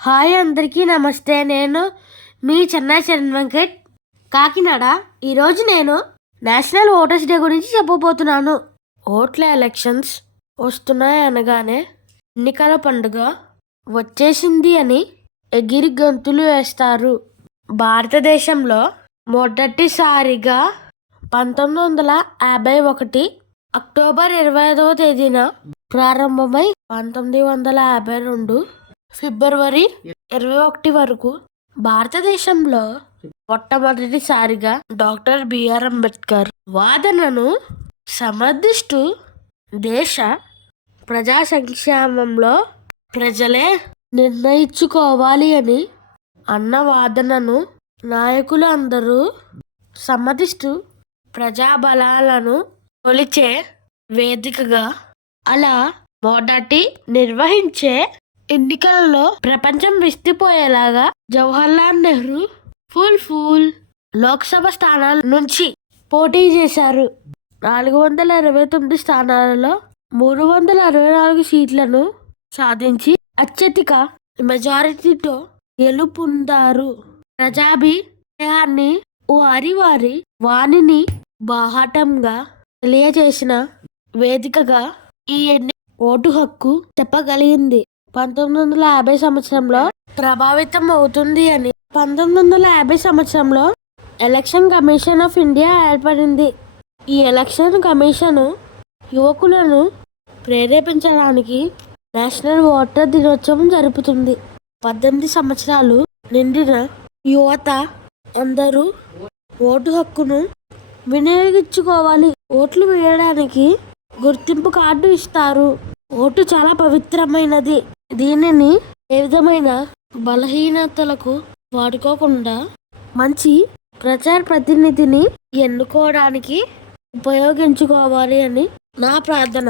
Hi అందరికీ నమస్తే. నేను మీ చెన్నై చరణ్ వెంకట్, కాకినాడ. ఈరోజు నేను నేషనల్ ఓటర్స్ డే గురించి చెప్పబోతున్నాను. ఓట్ల ఎలక్షన్స్ వస్తున్నాయి అనగానే ఎన్నికల పండుగ వచ్చేసింది అని ఎగిరి గంతులు వేస్తారు. భారతదేశంలో మొదటిసారిగా 1951 అక్టోబర్ 25వ తేదీన ప్రారంభమై 1952 ఫిబ్రవరి 21 వరకు భారతదేశంలో మొట్టమొదటిసారిగా డాక్టర్ బిఆర్ అంబేద్కర్ వాదనను సమర్థిస్తూ దేశ ప్రజా సంక్షేమంలో ప్రజలే నిర్ణయించుకోవాలి అని అన్న వాదనను నాయకులు అందరూ సమ్మతిస్తూ ప్రజాబలాలను కొలిచే వేదికగా అలా మొదటి నిర్వహించే ఎన్నికలలో ప్రపంచం విస్తుపోయేలాగా జవహర్లాల్ నెహ్రూ ఫుల్ లోక్సభ స్థానాల నుంచి పోటీ చేశారు. 429 స్థానాలలో 364 సీట్లను సాధించి అత్యధిక మెజారిటీతో గెలుపొందారు. ప్రజాభిప్రాయాన్ని వారి వాణిని బాహాటంగా తెలియజేసిన వేదికగా ఈ ఓటు హక్కు చెప్పగలిగింది. 1950 సంవత్సరంలో ప్రభావితం అవుతుంది అని 1950 సంవత్సరంలో ఎలక్షన్ కమిషన్ ఆఫ్ ఇండియా ఏర్పడింది. ఈ ఎలక్షన్ కమిషన్ యువకులను ప్రేరేపించడానికి నేషనల్ ఓటర్ దినోత్సవం జరుపుతుంది. 18 సంవత్సరాలు నిండిన యువత అందరూ ఓటు హక్కును వినియోగించుకోవాలి. ఓట్లు వేయడానికి గుర్తింపు కార్డు ఇస్తారు. ఓటు చాలా పవిత్రమైనది. దీనిని ఏ విధమైన బలహీనతలకు వాడుకోకుండా మంచి ప్రతినిధిని ఎన్నుకోవడానికి ఉపయోగించుకోవాలి అని నా ప్రార్థన.